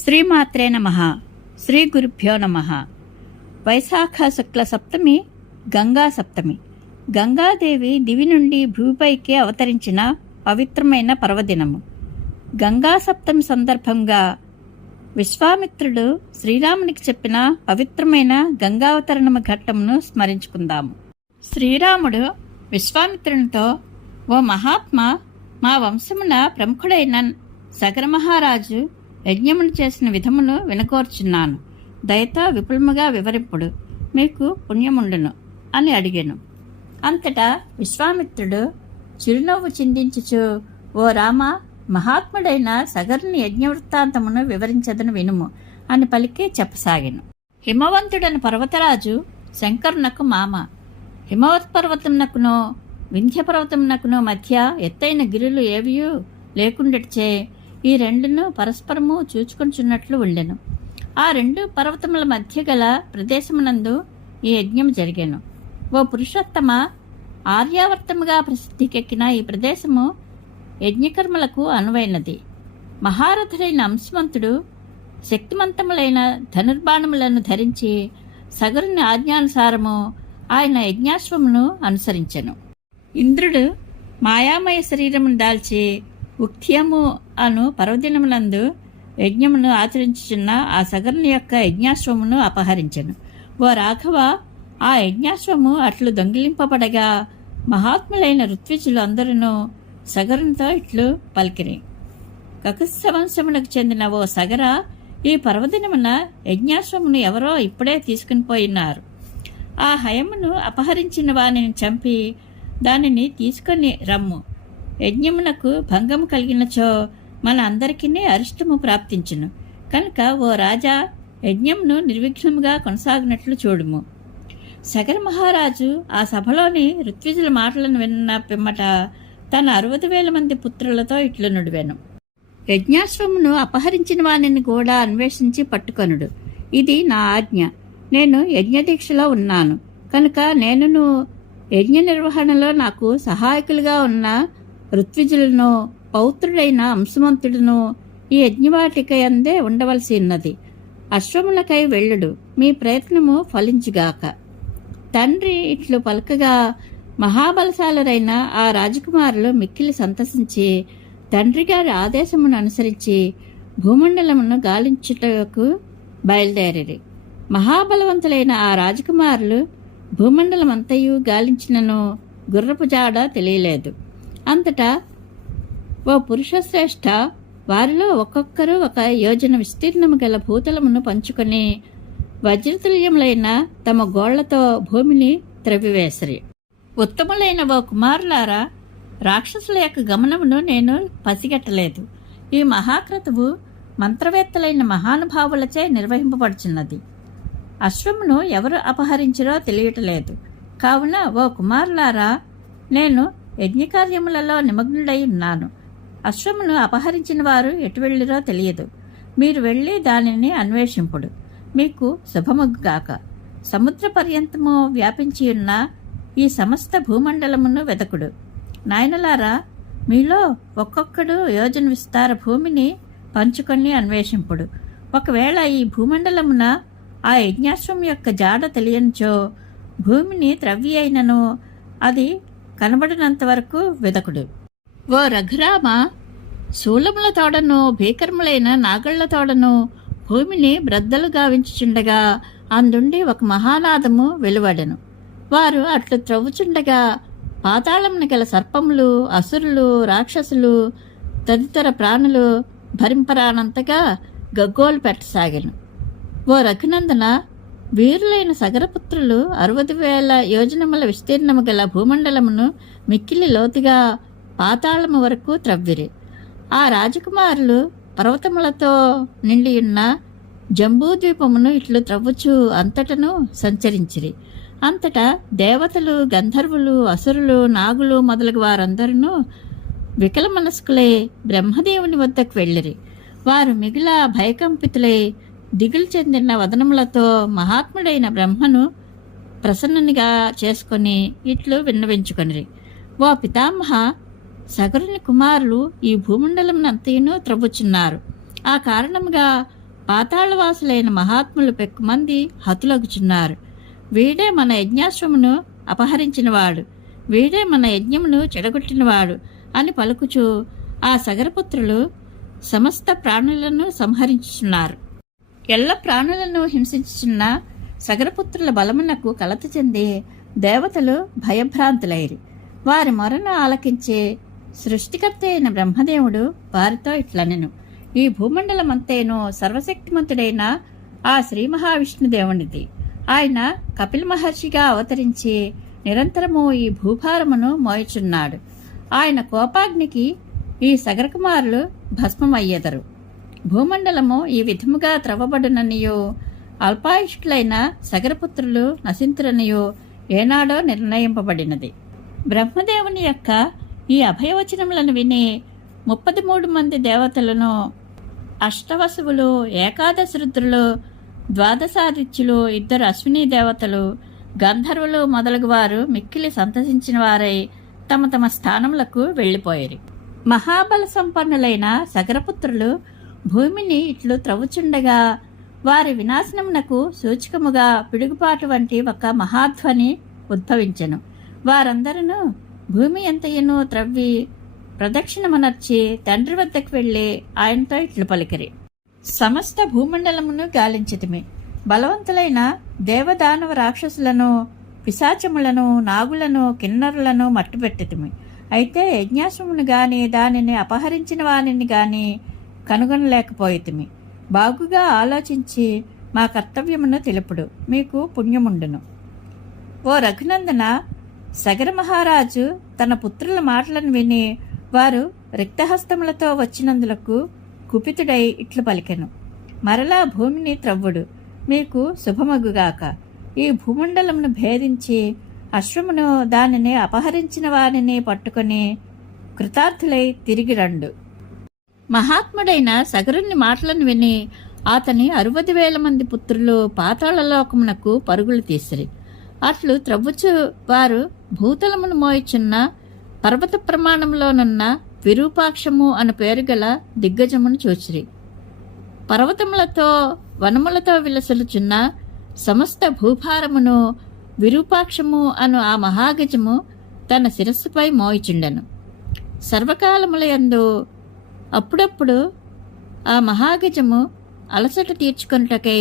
శ్రీమాత్రే నమః. శ్రీ గురుభ్యో నమః. వైశాఖ శుక్ల సప్తమి గంగా సప్తమి. గంగాదేవి దివి నుండి భూమిపైకి అవతరించిన పవిత్రమైన పర్వదినము. గంగా సప్తమి సందర్భంగా విశ్వామిత్రుడు శ్రీరామునికి చెప్పిన పవిత్రమైన గంగావతరణము ఘట్టమును స్మరించుకుందాము. శ్రీరాముడు విశ్వామిత్రునితో, ఓ మహాత్మా, మా వంశమున ప్రముఖుడైన సగర మహారాజు యజ్ఞమును చేసిన విధమును వినకోర్చున్నాను. దయతో విపులముగా వివరింపుడు, మీకు పుణ్యముండును అని అడిగాను. అంతటా విశ్వామిత్రుడు చిరునవ్వు చిందించుచు, ఓ రామ, మహాత్ముడైన సగరుని యజ్ఞవృత్తాంతమును వివరించదను వినుము అని పలికి చెప్పసాగాను. హిమవంతుడని పర్వతరాజు శంకరునకు మామ. హిమవత్ పర్వతమునకునో వింధ్య పర్వతమునకునో మధ్య ఎత్తైన గిరులు ఏవియూ లేకుండటిచే ఈ రెండును పరస్పరము చూచుకొంచున్నట్లు ఉండెను. ఆ రెండు పర్వతముల మధ్య గల ప్రదేశమునందు ఈ యజ్ఞం జరిగాను. ఓ పురుషోత్తమ, ఆర్యావర్తముగా ప్రసిద్ధికెక్కిన ఈ ప్రదేశము యజ్ఞకర్మలకు అనువైనది. మహారథుడైన అంశవంతుడు శక్తిమంతములైన ధనుర్బాణములను ధరించి సగరుని ఆజ్ఞానుసారము ఆయన యజ్ఞాశ్వమును అనుసరించెను. ఇంద్రుడు మాయామయ శరీరమును దాల్చి ఉక్త్యము అను పర్వదినమునందు యజ్ఞమును ఆచరించుచున్న ఆ సగరుని యొక్క యజ్ఞాశ్వమును అపహరించెను. ఓ రాఘవ, ఆ యజ్ఞాశ్వము అట్లు దొంగిలింపబడగా మహాత్ములైన ఋత్విజులు అందరూ సగరునితో ఇట్లు పలికిరి, కకుత్స వంశమునకు చెందిన ఓ సగర, ఈ పర్వదినమున యజ్ఞాశ్వమును ఎవరో ఇప్పుడే తీసుకుని పోయినారు. ఆ హయమును అపహరించిన వానిని చంపి దానిని తీసుకొని రమ్ము. యజ్ఞమునకు భంగము కలిగినచో మన అందరికీ అరిష్టము ప్రాప్తించును. కనుక ఓ రాజా, యజ్ఞమును నిర్విఘ్నముగా కొనసాగినట్లు చూడుము. సగర మహారాజు ఆ సభలోని ఋత్విజుల మాటలను విన్న పిమ్మట తన 60,000 మంది పుత్రులతో ఇట్లు నుడివెను, యజ్ఞాశ్వమును అపహరించిన వానిని కూడా అన్వేషించి పట్టుకొనుడు. ఇది నా ఆజ్ఞ. నేను యజ్ఞదీక్షలో ఉన్నాను కనుక నేనును యజ్ఞ నిర్వహణలో నాకు సహాయకులుగా ఉన్న ఋత్విజులను పౌత్రుడైన అంశమంతుడును ఈ యజ్ఞవాటిక యందే ఉండవలసి ఉన్నది. అశ్వములకై వెళ్ళుడు, మీ ప్రయత్నము ఫలించుగాక. తండ్రి ఇట్లు పలకగా మహాబలశాలురైన ఆ రాజకుమారులు మిక్కిలి సంతసించి తండ్రి గారి ఆదేశమును అనుసరించి భూమండలమును గాలించుటకు బయలుదేరిరి. మహాబలవంతులైన ఆ రాజకుమారులు భూమండలమంతయు గాలించినను గుర్రపు జాడ తెలియలేదు. అంతటా, ఓ పురుషశ్రేష్ఠ, వారిలో ఒక్కొక్కరు ఒక యోజన విస్తీర్ణము గల భూతలమును పంచుకొని వజ్రతుల్యములైన తమ గోళ్లతో భూమిని త్రవ్వివేసిరి. ఉత్తములైన ఓ కుమారులారా, రాక్షసుల యొక్క గమనమును నేను పసిగట్టలేదు. ఈ మహాక్రతువు మంత్రవేత్తలైన మహానుభావులచే నిర్వహింపబడుచున్నది. అశ్వమును ఎవరు అపహరించిరో తెలియటలేదు. కావున ఓ కుమారులారా, నేను యజ్ఞకార్యములలో నిమగ్నుడై ఉన్నాను. అశ్వమును అపహరించిన వారు ఎటు వెళ్ళిరో తెలియదు. మీరు వెళ్ళి దానిని అన్వేషింపుడు, మీకు శుభముగాక. సముద్ర పర్యంతము వ్యాపించి ఉన్న ఈ సమస్త భూమండలమును వెదకుడు. నాయనలారా, మీలో ఒక్కొక్కడు యోజన విస్తార భూమిని పంచుకొని అన్వేషింపుడు. ఒకవేళ ఈ భూమండలమున ఆ యజ్ఞాశ్వం యొక్క జాడ తెలియనిచో భూమిని త్రవ్వి అయినను అది కనబడినంత వరకు వెదకుడు. ఓ రఘురామ, శూలముల తోడను భీకరములైన నాగళ్ల తోడను భూమిని బ్రద్దలు గావించుచుండగా అందుండి ఒక మహానాదము వెలువడెను. వారు అట్లు త్రవ్వుచుండగా పాతాళమున గల సర్పములు, అసురులు, రాక్షసులు తదితర ప్రాణులు భరింపరానంతగా గగ్గోలు పెట్టసాగెను. ఓ రఘునందన, వీరులైన సగరపుత్రులు 60,000 యోజనముల విస్తీర్ణము గల భూమండలమును మిక్కిలి లోతుగా పాతాళము వరకు త్రవ్విరి. ఆ రాజకుమారులు పర్వతములతో నిండియున్న జంబూద్వీపమును ఇట్లు త్రవ్వుచు అంతటను సంచరించిరి. అంతటా దేవతలు, గంధర్వులు, అసురులు, నాగులు మొదలగు వారందరూ వికల మనస్కులై బ్రహ్మదేవుని వద్దకు వెళ్ళిరి. వారు మిగిల భయకంపితులై దిగులు చెందిన వదనములతో మహాత్ముడైన బ్రహ్మను ప్రసన్నునిగా చేసుకొని ఇట్లు విన్నవించుకొనిరి, ఓ పితామహ, సగరుని కుమారులు ఈ భూమండలమునంతయును త్రవ్వుచున్నారు. ఆ కారణముగా పాతాళవాసులైన మహాత్ములు పెక్కుమంది హతులగుచున్నారు. వీడే మన యజ్ఞాశ్వమును అపహరించినవాడు, వీడే మన యజ్ఞమును చెడగొట్టినవాడు అని పలుకుచూ ఆ సగరపుత్రులు సమస్త ప్రాణులను సంహరించుచున్నారు. ఎల్ల ప్రాణులను హింసించుచున్న సగరపుత్రుల బలమునకు కలత చెంది దేవతలు భయభ్రాంతులైరి. వారి మొరను ఆలకించే సృష్టికర్త అయిన బ్రహ్మదేవుడు వారితో ఇట్లనెను: ఈ భూమండలమంతేనూ సర్వశక్తిమంతుడైన ఆ శ్రీ మహావిష్ణుదేవునిది. ఆయన కపిల మహర్షిగా అవతరించి నిరంతరము ఈ భూభారమును మోయుచున్నాడు. ఆయన కోపాగ్నికి ఈ సగరకుమారులు భస్మమయ్యెదరు. భూమండలము ఈ విధముగా త్రవ్వబడుననియో అల్పాయుష్కులైన సగరపుత్రులు నశింతురనియో ఏనాడో నిర్ణయింపబడినది. బ్రహ్మదేవుని యొక్క ఈ అభయవచనములను విని 33 మంది దేవతలను, అష్టవసువులు, ఏకాదశ రుద్రులు, ద్వాదశాదిత్యులు, 2 అశ్విని దేవతలు, గంధర్వులు మొదలగు వారు మిక్కిలి సంతసించిన వారై తమ తమ స్థానములకు వెళ్ళిపోయిరి. మహాబల సంపన్నులైన సగరపుత్రులు భూమిని ఇట్లు త్రవ్వుచుండగా వారి వినాశనమునకు సూచకముగా పిడుగుపాటు వంటి ఒక మహాధ్వని ఉద్భవించెను. వారందరూ భూమి ఎంతయును త్రవ్వి ప్రదక్షిణమునర్చి తండ్రి వద్దకు వెళ్ళి ఆయనతో ఇట్లు పలికిరి: సమస్త భూమండలమును గాలించితిమి. బలవంతులైన దేవదానవ రాక్షసులను, పిశాచములను, నాగులను, కిన్నరులను మట్టుపెట్టితిమి. అయితే యజ్ఞాశ్వమును గాని దానిని అపహరించిన వానిని గాని కనుగొనలేకపోయితిమి. బాగుగా ఆలోచించి మా కర్తవ్యమును తెలుపుడు, మీకు పుణ్యముండును. ఓ రఘునందన, సగర మహారాజు తన పుత్రుల మాటలను విని వారు రిక్తహస్తములతో వచ్చినందులకు కుపితుడై ఇట్లు పలికెను: మరలా భూమిని త్రవ్వుడు, మీకు శుభమగుగాక. ఈ భూమండలమును భేదించి అశ్వమును దానిని అపహరించిన వారిని పట్టుకొని కృతార్థులై తిరిగి రండు. మహాత్ముడైన సగరుని మాటలను విని అతని 60,000 మంది పుత్రులు పాతాళలోకమునకు పరుగులు తీసిరి. అట్లు త్రవ్వుచు వారు భూతలమును మోయిచున్న పర్వత ప్రమాణంలోనున్న విరూపాక్షము అను పేరు గల దిగ్గజమును చూచిరి. పర్వతములతో వనములతో విలసలుచున్న సమస్త భూభారమును విరూపాక్షము అను ఆ మహాగజము తన శిరస్సుపై మోయిచుండెను. సర్వకాలములయందు అప్పుడప్పుడు ఆ మహాగజము అలసట తీర్చుకొనుటకై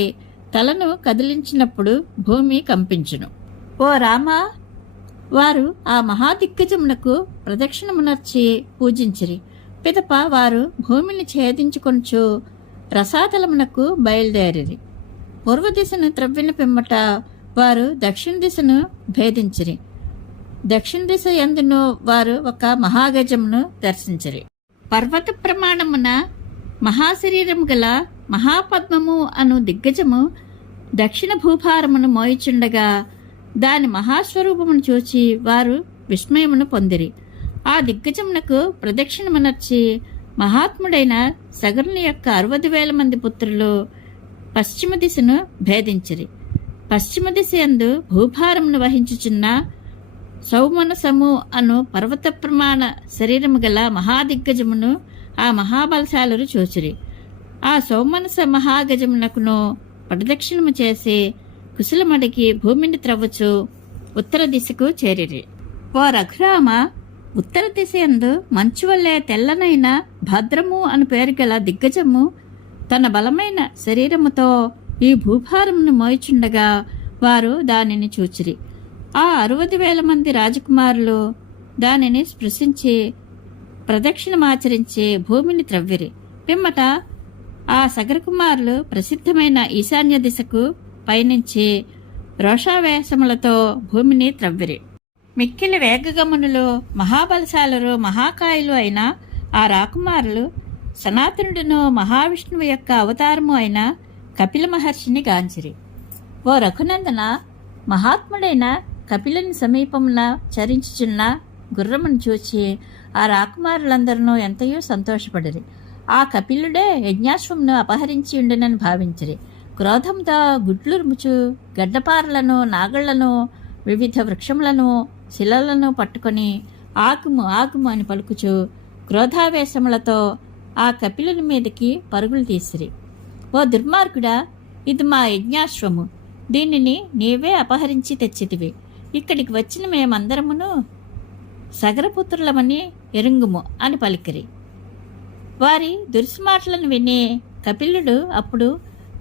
తలను కదిలించినప్పుడు భూమి కంపించును. ఓ రామా, వారు ఆ మహాదిగ్గజమునకు ప్రదక్షిణమునర్చి పూజించిరి. పిదప వారు భూమిని ఛేదించుకొనుచు రసాతలమునకు బయలుదేరిరి. పూర్వ దిశను త్రవ్విన పిమ్మట వారు దక్షిణ దిశను భేదించిరి. దక్షిణ దిశ యందును వారు ఒక మహాగజమును దర్శించిరి. పర్వత ప్రమాణమున మహాశరీరము గల మహాపద్మము అను దిగ్గజము దక్షిణ భూభారమును మోయిచుండగా దాని మహాస్వరూపమును చూచి వారు విస్మయమును పొందిరి. ఆ దిగ్గజమునకు ప్రదక్షిణమునర్చి మహాత్ముడైన సగరుని యొక్క 60,000 మంది పుత్రులు పశ్చిమ దిశను భేదించిరి. పశ్చిమ దిశ యందు భూభారమును వహించుచున్న సౌమనసము అను పర్వత ప్రమాణ శరీరము గల మహాదిగ్గజమును ఆ మహాబలశాలురు చూచిరి. ఆ సౌమనస మహాగజమునకును ప్రదక్షిణము చేసి కుశలమడికి భూమిని త్రవ్వుచు ఉత్తర దిశకు చేరిరి. ఓ రఘురామ, ఉత్తర దిశ యందు మంచు వల్లే తెల్లనైన భద్రము అను పేరు గల దిగ్గజము తన బలమైన శరీరముతో ఈ భూభారమును మోయిచుండగా వారు దానిని చూచిరి. ఆ 60,000 మంది రాజకుమారులు దానిని స్పృశించి ప్రదక్షిణమాచరించి భూమిని త్రవ్విరి. పిమ్మట ఆ సగరకుమారులు ప్రసిద్ధమైన ఈశాన్య దిశకు పయనించి రోషావేశములతో భూమిని త్రవ్విరి. మిక్కిలి వేగగమనులు, మహాబలశాలురు, మహాకాయులు అయిన ఆ రాకుమారులు సనాతనుడును మహావిష్ణువు యొక్క అవతారము అయిన కపిల మహర్షిని గాంచిరి. ఓ రఘునందన, మహాత్ముడైన కపిలుని సమీపమున చరించుచున్న గుర్రమును చూచి ఆ రాకుమారులందరూ ఎంతయో సంతోషపడిరి. ఆ కపిలుడే యజ్ఞాశ్వమును అపహరించి ఉండునని భావించిరి. క్రోధంతో గుడ్లురుముచు గడ్డపారలను, నాగళ్లను, వివిధ వృక్షములను, శిలలను పట్టుకొని ఆకుము ఆకుము అని పలుకుచు క్రోధావేశములతో ఆ కపిలుని మీదకి పరుగులు తీసిరి. ఓ దుర్మార్గుడా, ఇది మా యజ్ఞాశ్వము. దీనిని నీవే అపహరించి తెచ్చితివి. ఇక్కడికి వచ్చిన మేమందరమును సగరపుత్రులమని ఎరుంగుము అని పలికిరి. వారి దుర్స్మాటలను విని కపిలుడు అప్పుడు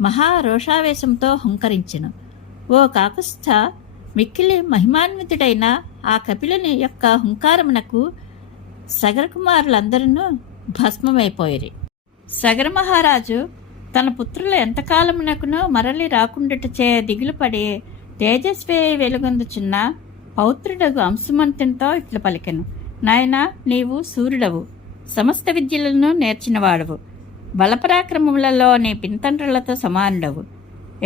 మహారోషావేశంతో హుంకరించెను. ఓ కాకుస్థ, మిక్కిలి మహిమాన్వితుడైన ఆ కపిలుని యొక్క హుంకారమునకు సగరకుమారులందరూ భస్మమైపోయిరి. సగర మహారాజు తన పుత్రులు ఎంతకాలమునకును మరలి రాకుండాటచే దిగులుపడి తేజస్వే వెలుగొందుచున్న పౌత్రుడగు అంశుమంతునితో ఇట్లు పలికెను. నాయనా, నీవు సూర్యుడవు, సమస్త విద్యలను నేర్చినవాడవు, బలపరాక్రమములలో నీ పినతండ్రులతో సమానుడవు.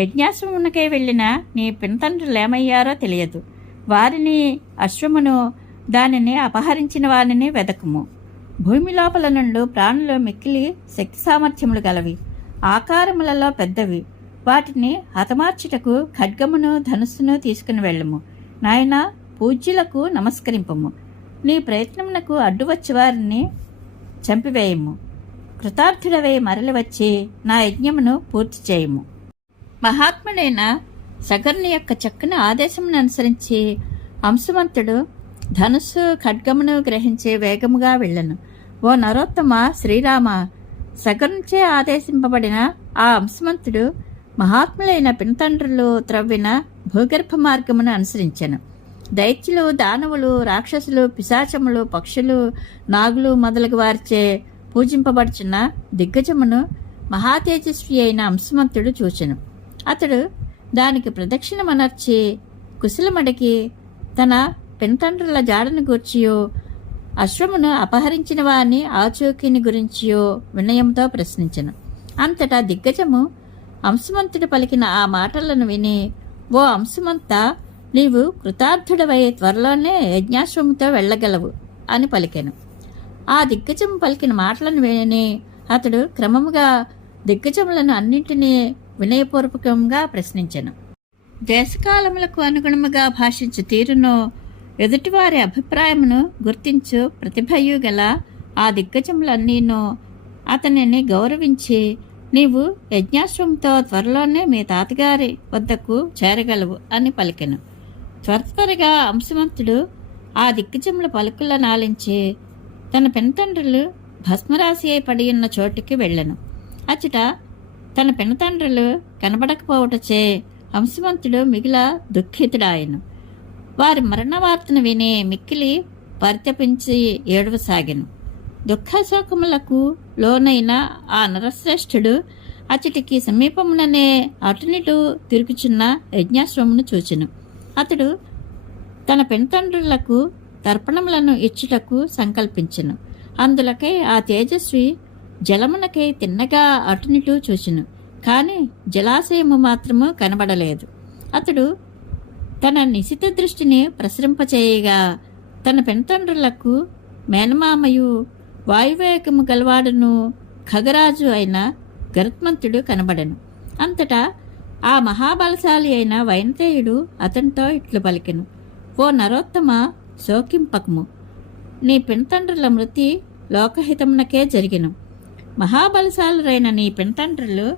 యజ్ఞాశ్వమునకే వెళ్ళిన నీ పినతండ్రులేమయ్యారో తెలియదు. వారిని, అశ్వమును, దానిని అపహరించిన వారిని వెదకుము. భూమి లోపల నుండి ప్రాణులు మిక్కిలి శక్తి సామర్థ్యములు గలవి, ఆకారములలో పెద్దవి. వాటిని హతమార్చుటకు ఖడ్గమును ధనుస్సును తీసుకుని వెళ్ళము. నాయనా, పూజ్యులకు నమస్కరింపము. నీ ప్రయత్నమునకు అడ్డువచ్చి వారిని చంపివేయము. కృతార్థుడవై మరలి వచ్చి నా యజ్ఞమును పూర్తి చేయము. మహాత్ముడైన సగరుని యొక్క చక్కని ఆదేశమును అనుసరించి అంశుమంతుడు ధనుస్సు ఖడ్గమును గ్రహించి వేగముగా వెళ్ళను. ఓ నరోత్తమ, శ్రీరామ, సగరునిచే ఆదేశింపబడిన ఆ అంశుమంతుడు మహాత్ములైన పినతండ్రులు త్రవ్విన భూగర్భ మార్గమును అనుసరించెను. దైత్యులు, దానవులు, రాక్షసులు, పిశాచములు, పక్షులు, నాగులు మొదలగు వారిచే పూజింపబడుచున్న దిగ్గజమును మహాతేజస్వి అయిన అంశుమంతుడు చూచెను. అతడు దానికి ప్రదక్షిణమనర్చి కుశలమడిగి తన పినతండ్రుల జాడను గూర్చియో అశ్వమును అపహరించిన వారిని ఆచూకీని గురించియో వినయంతో ప్రశ్నించెను. అంతటా దిగ్గజము అంశుమంతుడు పలికిన ఆ మాటలను విని, ఓ అంశుమంత, నీవు కృతార్థుడవై త్వరలోనే యజ్ఞాశ్వముతో వెళ్ళగలవు అని పలికెను. ఆ దిగ్గజము పలికిన మాటలను విని అతడు క్రమముగా దిగ్గజములను అన్నింటినీ వినయపూర్వకంగా ప్రశ్నించెను. దేశకాలములకు అనుగుణముగా భాషించు తీరును, ఎదుటివారి అభిప్రాయమును గుర్తించు ప్రతిభయు గల ఆ దిగ్గజములన్నీను అతనిని గౌరవించి, నీవు యజ్ఞాశ్వంతో త్వరలోనే మీ తాతగారి వద్దకు చేరగలవు అని పలికెను. త్వరగా అంశుమంతుడు ఆ దిగ్గజముల పలుకులను ఆలించి తన పినతండ్రులు భస్మరాశి అయి పడి ఉన్న చోటుకి వెళ్ళెను. అచ్చట తన పినతండ్రులు కనబడకపోవటచే అంశుమంతుడు మిగిల దుఃఖితుడాయను. వారి మరణ వార్తను విని మిక్కిలి పరితపించి ఏడవసాగెను. దుఃఖశోకములకు లోనైన ఆ నరశ్రేష్ఠుడు అచ్చటికి సమీపముననే అటునిటు తిరుగుచున్న యజ్ఞాశ్వమును చూచెను. అతడు తన పినతండ్రులకు తర్పణములను ఇచ్చుటకు సంకల్పించెను. అందులకై ఆ తేజస్వి జలమునకై తిన్నగా అటునిటు చూచెను. కాని జలాశయము మాత్రము కనబడలేదు. అతడు తన నిశిత దృష్టిని ప్రసరింపచేయగా తన పినతండ్రులకు మేనమామయు వాయువేగము గలవాడును ఖగరాజు అయిన గరుత్మంతుడు కనబడెను. అంతటా ఆ మహాబలశాలి అయిన వైనతేయుడు అతనితో ఇట్లు పలికెను. ఓ నరోత్తమ, శోకింపకము. నీ పినతండ్రుల మృతి లోకహితమునకే జరిగెను. మహాబలశాలురైన నీ పినతండ్రులు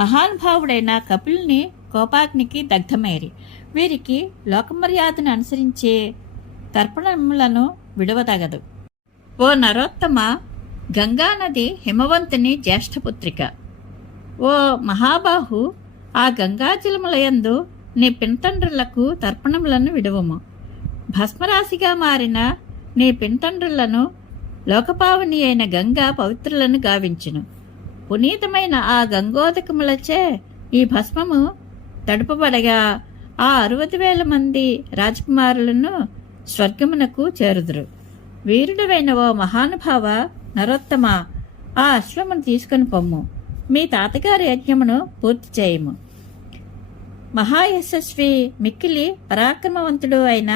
మహానుభావుడైన కపిలుని కోపాగ్నికి దగ్ధమైరి. వీరికి లోకమర్యాదను అనుసరించే తర్పణములను విడవదగదు. ఓ నరోత్తమ, గంగానది హిమవంతుని జ్యేష్ఠపుత్రిక. ఓ మహాబాహు, ఆ గంగాజలములయందు నీ పినతండ్రులకు తర్పణములను విడువము. భస్మరాశిగా మారిన నీ పినతండ్రులను లోకపావని అయిన గంగా పవిత్రులను గావించును. పునీతమైన ఆ గంగోదకములచే ఈ భస్మము తడుపబడగా ఆ 60,000 మంది రాజకుమారులను స్వర్గమునకు చేరుదురు. వీరుడవైన ఓ మహానుభావ నరోత్తమ, ఆ అశ్వమును తీసుకుని పొమ్ము. మీ తాతగారి యజ్ఞమును పూర్తి చేయము. మహాయశస్వి, మిక్కిలి పరాక్రమవంతుడు అయిన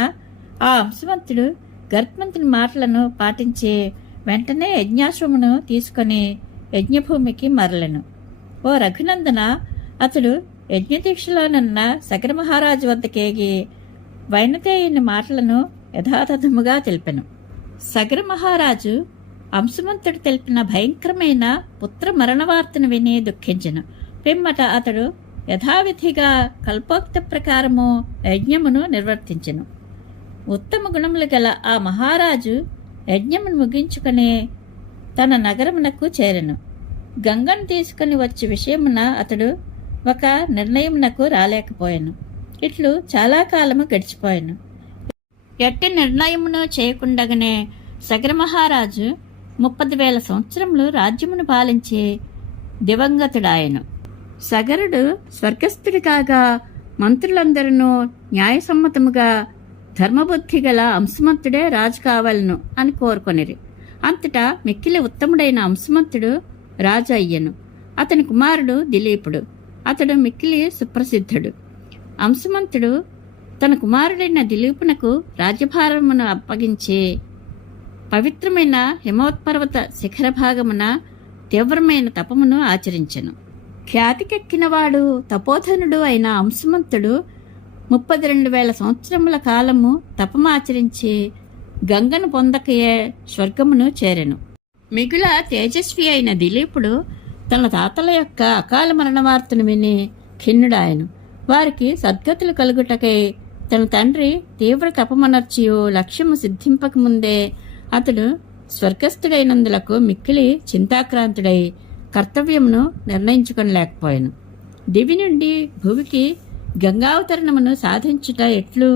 ఆ అంశవంతుడు గరుత్మంతుని మాటలను పాటించి వెంటనే యజ్ఞాశ్వమును తీసుకొని యజ్ఞభూమికి మరలెను. ఓ రఘునందన, అతడు యజ్ఞదీక్షలోనున్న సగర మహారాజు వద్దకేగి వైనతేయుని మాటలను యథాతథముగా తెలిపెను. సగర మహారాజు అంశుమంతుడు తెలిపిన భయంకరమైన పుత్ర మరణ వార్తను విని దుఃఖించెను. పిమ్మట అతడు యథావిధిగా కల్పోక్త ప్రకారము యజ్ఞమును నిర్వర్తించెను. ఉత్తమ గుణములు గల ఆ మహారాజు యజ్ఞమును ముగించుకుని తన నగరమునకు చేరెను. గంగను తీసుకుని వచ్చే విషయమున అతడు ఒక నిర్ణయమునకు రాలేకపోయాను. ఇట్లు చాలా కాలము గడిచిపోయాను. ఎట్టి నిర్ణయమును చేయకుండగానే సగర మహారాజు 30,000 సంవత్సరములు రాజ్యమును పాలించి దివంగతుడాయను. సగరుడు స్వర్గస్థుడి కాగా మంత్రులందరూ న్యాయసమ్మతముగా ధర్మబుద్ధి గల అంశుమంతుడే రాజు కావాలను అని కోరుకొనిరి. అంతటా మిక్కిలి ఉత్తముడైన అంశుమంతుడు రాజు అయ్యను. అతని కుమారుడు దిలీపుడు. అతడు మిక్కిలి సుప్రసిద్ధుడు. అంశుమంతుడు తన కుమారుడైన దిలీపునకు రాజ్యభారమును అప్పగించి పవిత్రమైన హిమోత్పర్వత శిఖర భాగమున తీవ్రమైన తపమును ఆచరించెను. ఖ్యాతికెక్కినవాడు తపోధనుడు అయిన అంశుమంతుడు 32,000 సంవత్సరముల కాలము తపమాచరించి గంగను పొందకయే స్వర్గమును చేరెను. మిగుల తేజస్వి అయిన దిలీపుడు తన తాతల యొక్క అకాల మరణ వార్తను విని ఖిన్నుడాయను. వారికి సద్గతులు కలుగుటకై తన తండ్రి తీవ్ర తపమనర్చియు లక్ష్యము సిద్ధింపకముందే అతడు స్వర్గస్థుడైనందులకు మిక్కిలి చింతాక్రాంతుడై కర్తవ్యమును నిర్ణయించుకొనలేకపోయాను. దివి నుండి భువికి గంగావతరణమును సాధించుట ఎట్లు,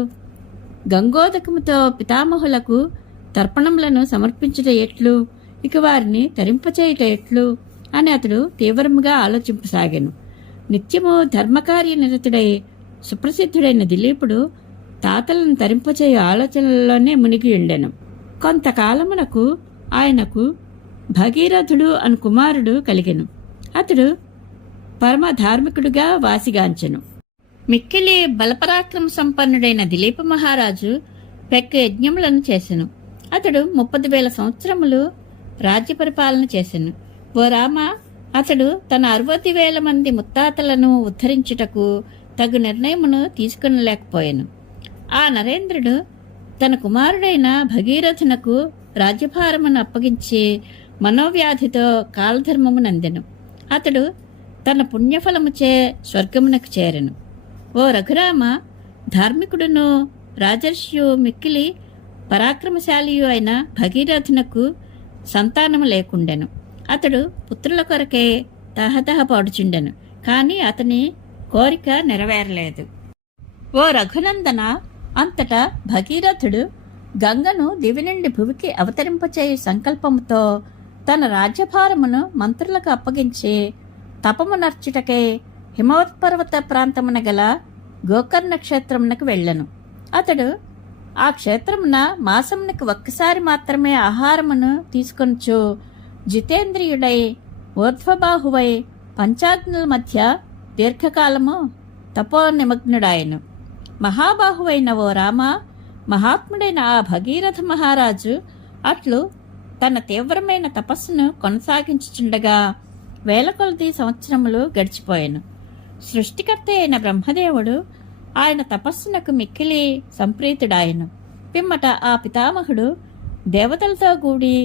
గంగోదకముతో పితామహులకు తర్పణములను సమర్పించుట ఎట్లు, ఇక వారిని తరింపచేయుట ఎట్లు అని అతడు తీవ్రముగా ఆలోచింపసాగాను. నిత్యము ధర్మకార్య నిరతుడై సుప్రసిద్ధుడైన దిలీపుడు తాతలను తరింపచేయు ఆలోచనలలోనే మునిగి ఉండెను. కొంతకాలమునకు ఆయనకు భగీరథుడు అను కుమారుడు కలిగెను. అతడు పరమ ధార్మికుడుగా వాసిగాంచెను. మిక్కిలి బలపరాక్రమ సంపన్నుడైన దిలీప మహారాజు పెక్క యజ్ఞములను చేసెను. అతడు 30,000 సంవత్సరములు రాజ్య పరిపాలన చేసెను. ఓ రామ, అతడు తన 60,000 మంది ముత్తాతలను ఉద్ధరించుటకు తగు నిర్ణయమును తీసుకునలేకపోయాను. ఆ నరేంద్రుడు తన కుమారుడైన భగీరథునకు రాజ్యభారమును అప్పగించి మనోవ్యాధితో కాలధర్మమునందెను. అతడు తన పుణ్యఫలముచే స్వర్గమునకు చేరెను. ఓ రఘురామ, ధార్మికుడును రాజర్షియు మిక్కిలి పరాక్రమశాలియు అయిన భగీరథునకు సంతానము లేకుండెను. అతడు పుత్రుల కొరకే తహతహపాడుచుండెను. కాని అతని కోరిక నెరవేరలేదు. ఓ రఘునందన, అంతటా భగీరథుడు గంగను దివి నుండి భువికి అవతరింపచేయు సంకల్పముతో తన రాజ్యభారమును మంత్రులకు అప్పగించి తపమునర్చుటకై హిమవత్పర్వత ప్రాంతమున గల గోకర్ణ క్షేత్రమునకు వెళ్ళెను. అతడు ఆ క్షేత్రమున మాసమునకు ఒక్కసారి మాత్రమే ఆహారమును తీసుకొనుచు జితేంద్రియుడై ఊర్ధ్వబాహువై పంచాగ్నుల మధ్య దీర్ఘకాలము తపోనిమగ్నుడాయను. మహాబాహువైన ఓ రామ, మహాత్ముడైన ఆ భగీరథ మహారాజు అట్లు తన తీవ్రమైన తపస్సును కొనసాగించుచుండగా వేల కొలది సంవత్సరములు గడిచిపోయాను. సృష్టికర్త అయిన బ్రహ్మదేవుడు ఆయన తపస్సునకు మిక్కిలి సంప్రీతుడాయను. పిమ్మట ఆ పితామహుడు దేవతలతో కూడి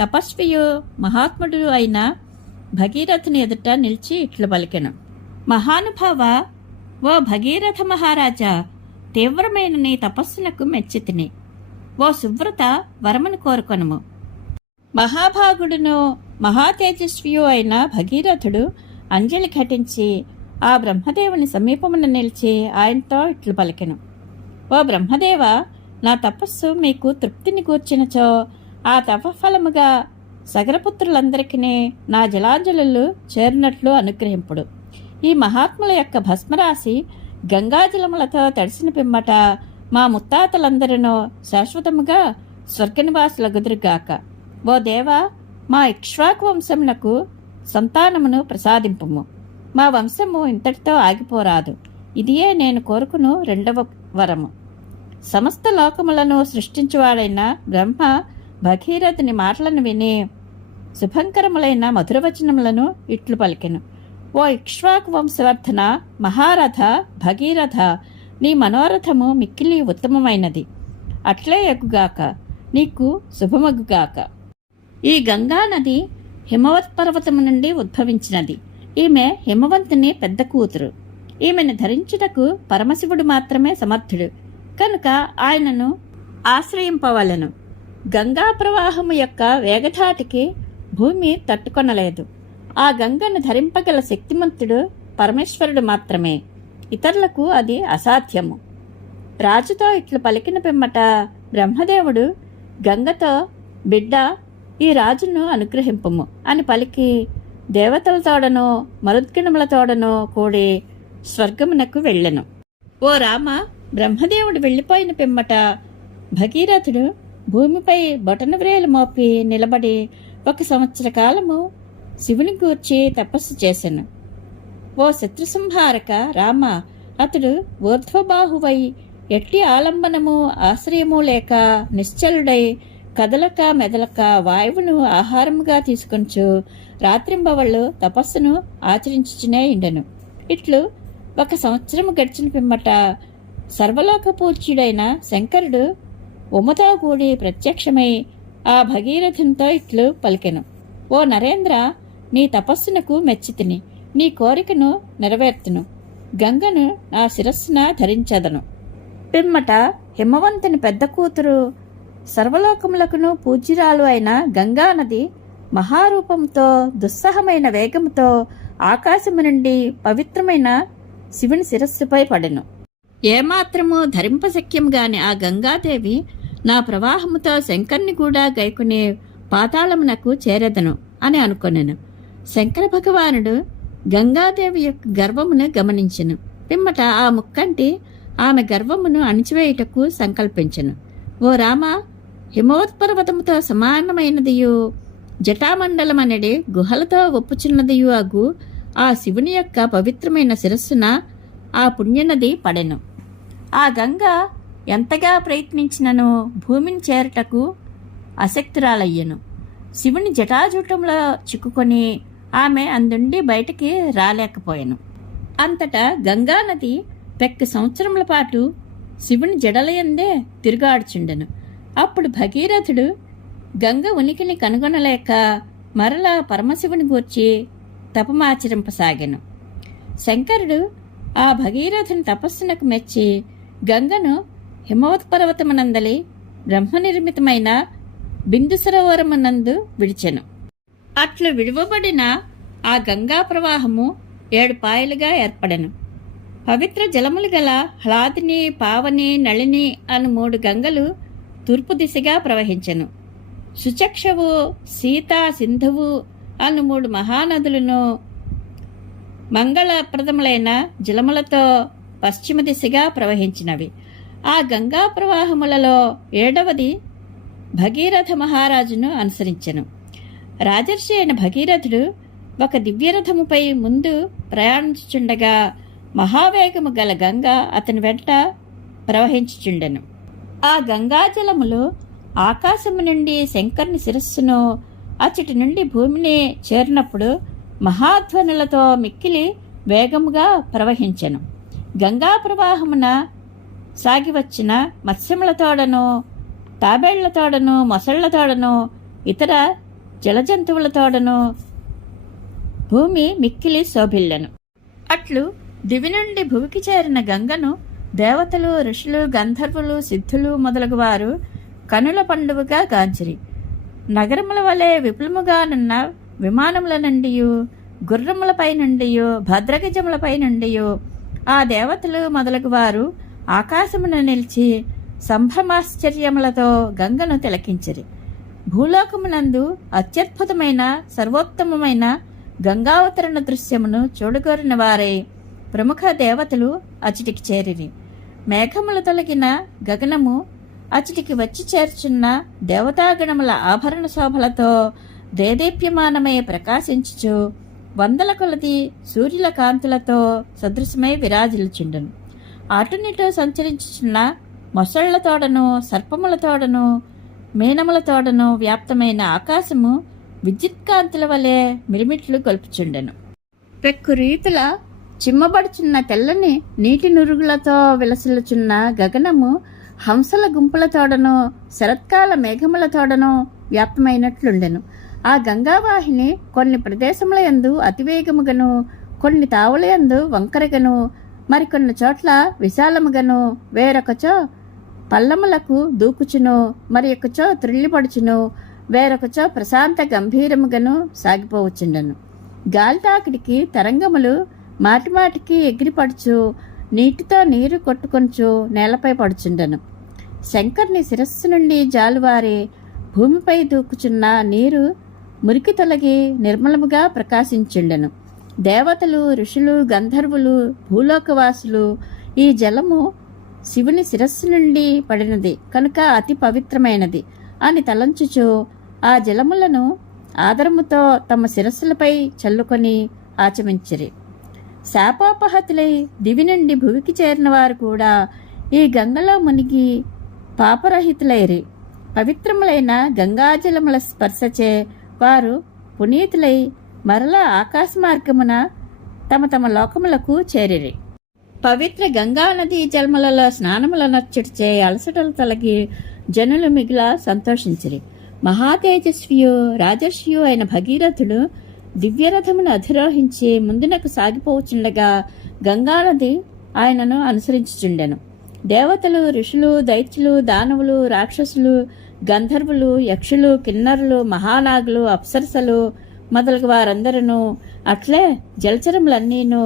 తపస్వియు మహాత్ముడు అయిన భగీరథుని ఎదుట నిలిచి ఇట్లు పలికెను. మహానుభావ, ఓ భగీరథ మహారాజా, తీవ్రమైన నీ తపస్సునకు మెచ్చితిని. ఓ సువ్రత, వరమును కోరుకొనుము. మహాభాగుడును మహాతేజస్వియు అయిన భగీరథుడు అంజలి ఘటించి ఆ బ్రహ్మదేవుని సమీపమున నిలిచి ఆయనతో ఇట్లు పలికెను. ఓ బ్రహ్మదేవ, నా తపస్సు మీకు తృప్తిని కూర్చినచో ఆ తపఫలముగా సగరపుత్రులందరికీ నా జలాంజలు చేరినట్లు అనుగ్రహింపుడు. ఈ మహాత్ముల యొక్క భస్మరాశి గంగాజలములతో తడిసిన పిమ్మట మా ముత్తాతలందరూ శాశ్వతముగా స్వర్గనివాసులగుదురుగాక. ఓ దేవా, మా ఇక్ష్వాకు వంశమునకు సంతానమును ప్రసాదింపుము. మా వంశము ఇంతటితో ఆగిపోరాదు. ఇదియే నేను కోరుకును రెండవ వరము. సమస్త లోకములను సృష్టించువాడైన బ్రహ్మ భగీరథుని మాటలను విని శుభంకరములైన మధురవచనములను ఇట్లు పలికెను. ఓ ఇక్ష్వాకు వంశవర్ధన మహారథ భగీరథ, నీ మనోరథము మిక్కిలి ఉత్తమమైనది. అట్లే ఎగుగాక, నీకు శుభమగుగాక. ఈ గంగా నది హిమవత్ పర్వతము నుండి ఉద్భవించినది. ఈమె హిమవంతుని పెద్ద కూతురు. ఈమెను ధరించుటకు పరమశివుడు మాత్రమే సమర్థుడు కనుక ఆయనను ఆశ్రయింపవలను. గంగా ప్రవాహము యొక్క వేగధాటికి భూమి తట్టుకొనలేదు. ఆ గంగను ధరింపగల శక్తిమంతుడు పరమేశ్వరుడు మాత్రమే. ఇతరులకు అది అసాధ్యము. రాజుతో ఇట్లు పలికిన పిమ్మట బ్రహ్మదేవుడు గంగతో, బిడ్డ, ఈ రాజును అనుగ్రహింపుము అని పలికి దేవతలతోడనో మరుద్గణములతోడనో కూడి స్వర్గమునకు వెళ్ళెను. ఓ రామ, బ్రహ్మదేవుడు వెళ్ళిపోయిన పిమ్మట భగీరథుడు భూమిపై బొటనవ్రేలు మోపి నిలబడి 1 సంవత్సర కాలము శివుని గూర్చి తపస్సు చేసెను. ఓ శత్రుసంహారక రామ, అతడు ఊర్ధ్వబాహువై ఎట్టి ఆలంబనము ఆశ్రయము లేక నిశ్చలుడై కదలక మెదలక వాయువును ఆహారముగా తీసుకొంచు రాత్రింబవళ్ళు తపస్సును ఆచరించుచునే ఇండెను. ఇట్లు 1 సంవత్సరము గడిచిన పిమ్మట సర్వలోక పూజ్యుడైన శంకరుడు ఉమతో కూడి ప్రత్యక్షమై ఆ భగీరథునితో ఇట్లు పలికెను. ఓ నరేంద్ర, నీ తపస్సునకు మెచ్చితిని. నీ కోరికను నెరవేర్తును. గంగను నా శిరస్సున ధరించదను. పిమ్మట హిమవంతుని పెద్ద కూతురు సర్వలోకములకును పూజ్యురాలు అయిన గంగానది మహారూపంతో దుస్సహమైన వేగముతో ఆకాశము నుండి పవిత్రమైన శివుని శిరస్సుపై పడెను. ఏమాత్రము ధరింపశక్యంగాని ఆ గంగాదేవి నా ప్రవాహముతో శంకర్ని కూడా గైకునే పాతాళమునకు చేరెదను అని అనుకొనెను. శంకర భగవానుడు గంగాదేవి యొక్క గర్వమును గమనించెను. పిమ్మట ఆ ముక్కంటి ఆమె గర్వమును అణిచివేయుటకు సంకల్పించెను. ఓ రామ, హిమవత్పర్వతముతో సమానమైనదియు జటామండలమనడి గుహలతో ఒప్పుచున్నదియు అగు ఆ శివుని యొక్క పవిత్రమైన శిరస్సున ఆ పుణ్యనది పడెను. ఆ గంగ ఎంతగా ప్రయత్నించినను భూమిని చేరుటకు అశక్తురాలయ్యను. శివుని జటాజూటంలో చిక్కుకొని ఆమె అందుండి బయటికి రాలేకపోయాను. అంతటా గంగానది 1 సంవత్సరముల పాటు శివుని జడలయందే తిరుగాడుచుండెను. అప్పుడు భగీరథుడు గంగ ఉనికిని కనుగొనలేక మరలా పరమశివుని గూర్చి తపమాచరింపసాగెను. శంకరుడు ఆ భగీరథుని తపస్సునకు మెచ్చి గంగను హిమవత్పర్వతమునందలి బ్రహ్మనిర్మితమైన బిందు సరోవరమునందు విడిచెను. అట్లు విడువబడిన ఆ గంగా ప్రవాహము 7 పాయలుగా ఏర్పడెను. పవిత్ర జలములు గల హ్లాదిని, పావని, నళిని అను 3 గంగలు తూర్పు దిశగా ప్రవహించెను. సుచక్షవు, సీత, సింధువు అను 3 మహానదులను మంగళప్రదములైన జలములతో పశ్చిమ దిశగా ప్రవహించినవి. ఆ గంగా ప్రవాహములలో 7వది భగీరథ మహారాజును అనుసరించెను. రాజర్షి అయిన భగీరథుడు ఒక దివ్యరథముపై ముందు ప్రయాణించుచుండగా మహావేగము గల గంగ అతని వెంట ప్రవహించుచుండెను. ఆ గంగాజలములు ఆకాశము నుండి శంకరుని శిరస్సును అచ్చటి నుండి భూమిని చేరినప్పుడు మహాధ్వనులతో మిక్కిలి వేగముగా ప్రవహించెను. గంగా ప్రవాహమున సాగివచ్చిన మత్స్యములతోడను, తాబేళ్లతోడను, మొసళ్లతోడను, ఇతర జలజంతువులతోడను భూమి మిక్కిలి శోభిల్లెను. అట్లు దివి నుండి భూమికి చేరిన గంగను దేవతలు, ఋషులు, గంధర్వులు, సిద్ధులు మొదలగు వారు కనుల పండువగా గాంచిరి. నగరముల వలె విపులముగానున్న విమానముల నుండియు, గుర్రములపై నుండియు, భద్రగజములపై నుండియు ఆ దేవతలు మొదలగు వారు ఆకాశమున నిలిచి సంభ్రమాశ్చర్యములతో గంగను తిలకించిరి. భూలోకమునందు అత్యద్భుతమైన సర్వోత్తమమైన గంగావతరణ దృశ్యమును చూడగోరిన వారై ప్రముఖ దేవతలు అచటికి చేరిరి. మేఘములు తొలగిన గగనము అచటికి వచ్చి చేర్చున్న దేవతాగణముల ఆభరణ శోభలతో దేదీప్యమానమై ప్రకాశించుచు 100 కొలది సూర్యుల కాంతులతో సదృశమై విరాజిల్చుండెను. అటునిటో సంచరించుచున్న మొసళ్లతోడను, సర్పములతోడను, మీనములతోడను వ్యాప్తమైన ఆకాశము విద్యుత్కాంతుల వలె మిరిమిట్లు గొల్పుచుండెను. పెక్కు రీతుల చిమ్మబడుచున్న తెల్లని నీటి నురుగులతో విలసిల్లుచున్న గగనము హంసల గుంపులతోడను, శరత్కాల మేఘములతోడను వ్యాప్తమైనట్లుండెను. ఆ గంగావాహిని కొన్ని ప్రదేశముల యందు అతివేగముగను, కొన్ని తావుల యందు వంకరగను, మరికొన్ని చోట్ల విశాలముగను, వేరొకచో పల్లములకు దూకుచును, మరి ఒకచో త్రిల్లిపడుచును, వేరొకచో ప్రశాంత గంభీరముగను సాగిపోవచ్చుండెను. గాలితాకిడికి తరంగములు మాటిమాటికి ఎగిరిపడుచు, నీటితో నీరు కొట్టుకొంచు నేలపై పడుచుండెను. శంకర్ని శిరస్సు నుండి జాలువారి భూమిపై దూకుచున్న నీరు మురికి తొలగి నిర్మలముగా ప్రకాశించుండెను. దేవతలు, ఋషులు, గంధర్వులు, భూలోకవాసులు ఈ జలము శివుని శిరస్సు నుండి పడినది కనుక అతి పవిత్రమైనది అని తలంచుచు ఆ జలములను ఆదరముతో తమ శిరస్సులపై చల్లుకొని ఆచమించిరి. శాపోపహతులై దివి నుండి భువికి చేరిన వారు కూడా ఈ గంగలో మునిగి పాపరహితులైరి. పవిత్రములైన గంగాజలముల స్పర్శచే వారు పునీతులై మరలా ఆకాశ మార్గమున తమ తమ లోకములకు చేరిరి. పవిత్ర గంగానదీ జలములలో స్నానములనర్చుడిచే అలసటలు తొలగి జనులు మిగిల సంతోషించిరి. మహాతేజస్వియు రాజర్షియు అయిన భగీరథుడు దివ్యరథమును అధిరోహించి ముందునకు సాగిపోవచుండగా గంగానది ఆయనను అనుసరించుచుండెను. దేవతలు, ఋషులు, దైత్యులు, దానవులు, రాక్షసులు, గంధర్వులు, యక్షులు, కిన్నరులు, మహానాగులు, అప్సరసలు మొదలగు వారందరూ అట్లే జలచరములన్నీను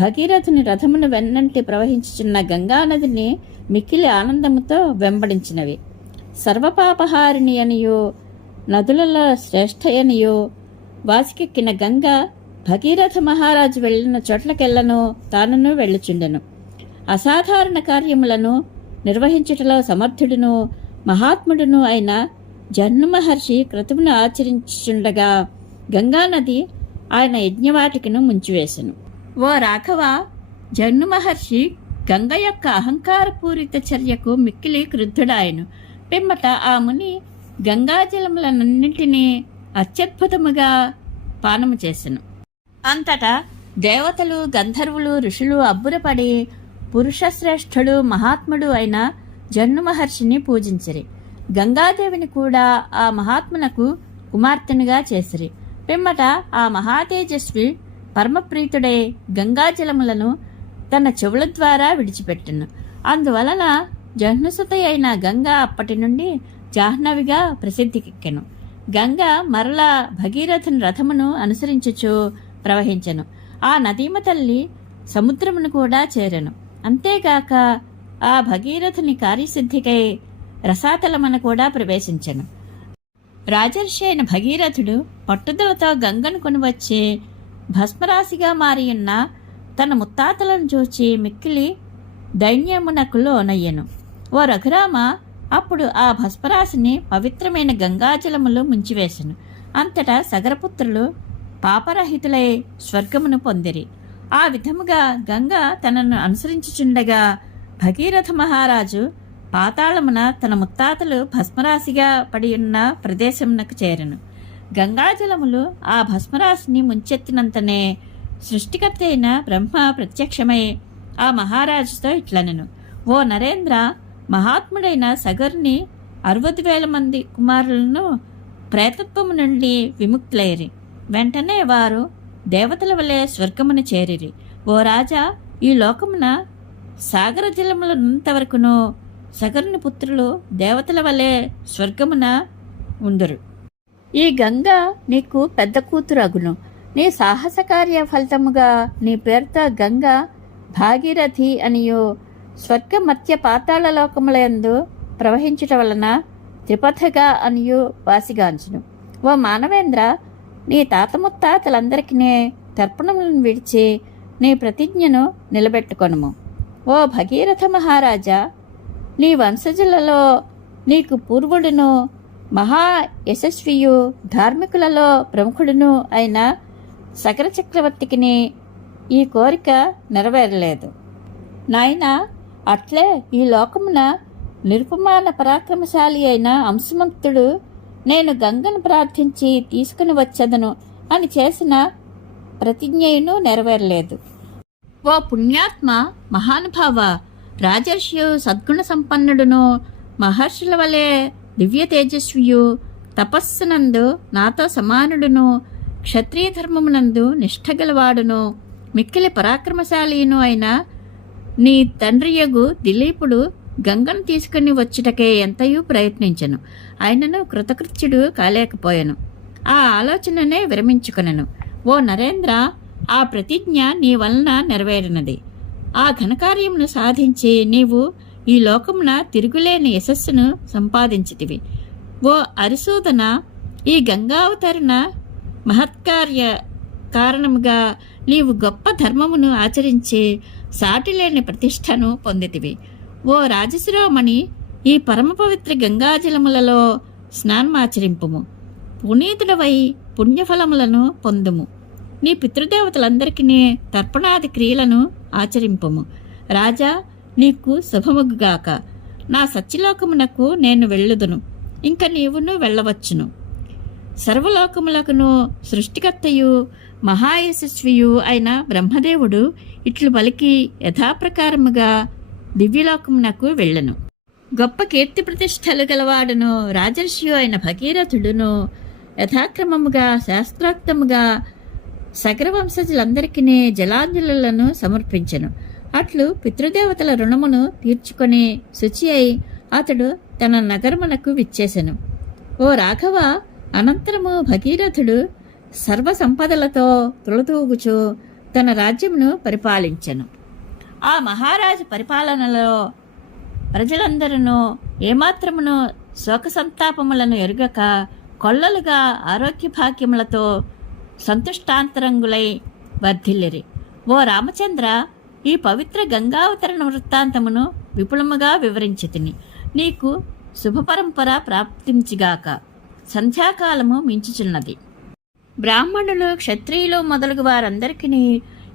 భగీరథుని రథమును వెన్నంటి ప్రవహించుచున్న గంగానదిని మిక్కిలి ఆనందముతో వెంబడించినవి. సర్వపాపహారిణి అనియో నదులలో శ్రేష్ఠయనియో వాసికెక్కిన గంగ భగీరథ మహారాజు వెళ్ళిన చోట్లకెళ్లను తానును వెళ్ళుచుండెను. అసాధారణ కార్యములను నిర్వహించుటలో సమర్థుడును మహాత్ముడును అయిన జహ్ను మహర్షి క్రతువును ఆచరించుచుండగా గంగానది ఆయన యజ్ఞవాటికను ముంచివేశెను. ఓ రాఘవ, జహ్ను మహర్షి గంగ యొక్క అహంకారపూరిత చర్యకు మిక్కిలి క్రుద్ధుడాయను. పిమ్మట ఆ ముని గంగాజలములన్నింటినీ అత్యద్భుతముగా పానము చేసెను. అంతటా దేవతలు, గంధర్వులు, ఋషులు అబ్బురపడి పురుషశ్రేష్ఠుడు మహాత్ముడు అయిన జహ్ను మహర్షిని పూజించిరి. గంగాదేవిని కూడా ఆ మహాత్మునకు కుమార్తెనుగా చేసిరి. పిమ్మట ఆ మహాతేజస్వి పరమప్రీతుడై గంగాజలములను తన చెవుల ద్వారా విడిచిపెట్టెను. అందువలన జహ్నుసుత అయిన గంగ అప్పటి నుండి జాహ్నవిగా ప్రసిద్ధికెక్కెను. గంగ మరలా భగీరథుని రథమును అనుసరించుచు ప్రవహించెను. ఆ నదీమ తల్లి సముద్రమును కూడా చేరెను. అంతేగాక ఆ భగీరథుని కార్యసిద్ధికై రసాతలమున కూడా ప్రవేశించెను. రాజర్షి అయిన భగీరథుడు పట్టుదలతో గంగను కొనివచ్చి భస్మరాశిగా మారియున్న తన ముత్తాతలను చూచి మిక్కిలి దైన్యమునకు లోనయ్యెను. ఓ రఘురామ, అప్పుడు ఆ భస్మరాశిని పవిత్రమైన గంగాజలములు ముంచివేశెను. అంతటా సగరపుత్రులు పాపరహితులై స్వర్గమును పొందిరి. ఆ విధముగా గంగ తనను అనుసరించుచుండగా భగీరథ మహారాజు పాతాళమున తన ముత్తాతలు భస్మరాశిగా పడియున్న ప్రదేశమునకు చేరెను. గంగాజలములు ఆ భస్మరాశిని ముంచెత్తినంతనే సృష్టికర్త అయిన బ్రహ్మ ప్రత్యక్షమై ఆ మహారాజుతో ఇట్లనెను: ఓ నరేంద్ర, మహాత్ముడైన సగరుని 60,000 మంది కుమారులను ప్రేతత్వము నుండి విముక్తులైరి. వెంటనే వారు దేవతల వలె స్వర్గమును చేరిరి. ఓ రాజా, ఈ లోకమున సాగర జలములంతవరకును సగరుని పుత్రులు దేవతల వలె స్వర్గమున ఉందురు. ఈ గంగ నీకు పెద్ద కూతురు అగును. నీ సాహస కార్య ఫలితముగా నీ పేరుతో గంగ భాగీరథి అనియో స్వర్గ మధ్య పాతాళ లోకములందు ప్రవహించుట వలన త్రిపథగా అనియు వాసిగాంచును. ఓ మానవేంద్ర, నీ తాత ముత్తాతలందరికీ తర్పణములను విడిచి నీ ప్రతిజ్ఞను నిలబెట్టుకొనుము. ఓ భగీరథ మహారాజా, నీ వంశజులలో నీకు పూర్వుడును మహా యశస్వియు ధార్మికులలో ప్రముఖుడును అయిన సగర చక్రవర్తికి ఈ కోరిక నెరవేరలేదు. నాయనా, అట్లే ఈ లోకమున నిరుపమాన పరాక్రమశాలి అయిన అంశమంతుడు నేను గంగను ప్రార్థించి తీసుకుని వచ్చదను అని చేసిన ప్రతిజ్ఞయును నెరవేరలేదు. ఓ పుణ్యాత్మ మహానుభావ, రాజర్షియు సద్గుణ సంపన్నుడును మహర్షుల వలె దివ్య తేజస్వియు తపస్సునందు నాతో సమానుడును, క్షత్రియ ధర్మమునందు నిష్ఠగలవాడును, మిక్కిలి పరాక్రమశాలీను అయిన నీ తండ్రియగు దిలీపుడు గంగను తీసుకుని వచ్చుటకే ఎంతయూ ప్రయత్నించెను. ఆయనను కృతకృత్యుడు కాలేకపోయాను. ఆ ఆలోచననే విరమించుకొనెను. ఓ నరేంద్ర, ఆ ప్రతిజ్ఞ నీ వలన నెరవేరినది. ఆ ఘనకార్యమును సాధించి నీవు ఈ లోకమున తిరుగులేని యశస్సును సంపాదించితివి. ఓ అరిసూదన, ఈ గంగావతరణ మహత్కార్య కారణముగా నీవు గొప్ప ధర్మమును ఆచరించి సాటిలేని ప్రతిష్టను పొందితివి. ఓ రాజశిరోమణి, ఈ పరమ పవిత్ర గంగాజలములలో స్నానమాచరింపుము. పునీతుడవై పుణ్యఫలములను పొందుము. నీ పితృదేవతలందరికీ తర్పణాది క్రియలను ఆచరింపుము. రాజా, నీకు శుభముగాక. నా సత్యలోకమునకు నేను వెళ్ళుదును, ఇంక నీవును వెళ్ళవచ్చును. సర్వలోకములకును సృష్టికర్తయు మహాయశస్వియు అయిన బ్రహ్మదేవుడు ఇట్లు పలికి యథాప్రకారముగా దివ్యలోకమునకు వెళ్ళెను. గొప్ప కీర్తి ప్రతిష్టలు గలవాడును రాజర్షియు అయిన భగీరథుడును యథాక్రమముగా శాస్త్రోక్తముగా సగర వంశజులందరికీ జలాంజలులను సమర్పించెను. అట్లు పితృదేవతల రుణమును తీర్చుకొని శుచి అయి అతడు తన నగరమునకు విచ్చేసెను. ఓ రాఘవ, అనంతరము భగీరథుడు సర్వసంపదలతో తులతూగుచు తన రాజ్యమును పరిపాలించెను. ఆ మహారాజు పరిపాలనలో ప్రజలందరూ ఏమాత్రమును శోకసంతాపములను ఎరుగక కొల్లలుగా ఆరోగ్యభాగ్యములతో సంతుష్టాంతరంగులై వర్ధిల్లిరి. ఓ రామచంద్ర, ఈ పవిత్ర గంగావతరణ వృత్తాంతమును విపులముగా వివరించితిని. నీకు శుభపరంపర ప్రాప్తించిగాక. సంధ్యాకాలము మించుచున్నది. బ్రాహ్మణులు, క్షత్రియులు మొదలగు వారందరికీ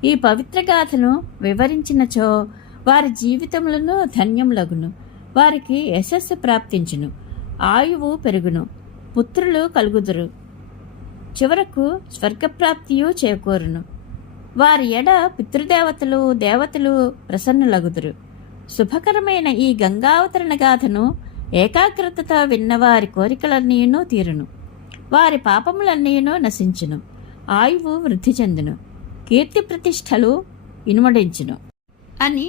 ఈ పవిత్ర గాథను వివరించినచో వారి జీవితములను ధన్యములగును. వారికి యశస్సు ప్రాప్తించును, ఆయువు పెరుగును, పుత్రులు కలుగుదురు, చివరకు స్వర్గప్రాప్తియు చేకూరును. వారి ఎడ పితృదేవతలు, దేవతలు ప్రసన్నులగుదురు. శుభకరమైన ఈ గంగావతరణ గాథను ఏకాగ్రతతో విన్నవారి కోరికలన్నీను తీరును, వారి పాపములన్నీను నశించును, ఆయువు వృద్ధి చెందును, కీర్తి ప్రతిష్టలు ఇనుమడించును అని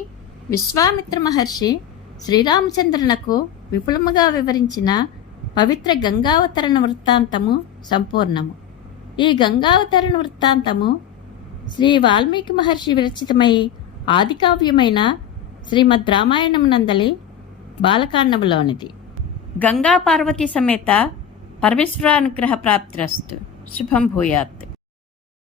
విశ్వామిత్ర మహర్షి శ్రీరామచంద్రునకు విపులముగా వివరించిన పవిత్ర గంగావతరణ వృత్తాంతము సంపూర్ణము. ఈ గంగావతరణ వృత్తాంతము శ్రీ వాల్మీకి మహర్షి విరచితమై ఆదికావ్యమైన శ్రీమద్ రామాయణం నందలి బాలకాండములోనిది. గంగా పార్వతీ సమేత పరమేశ్వరానుగ్రహ ప్రాప్తిరస్తు. శుభం భూయాత్.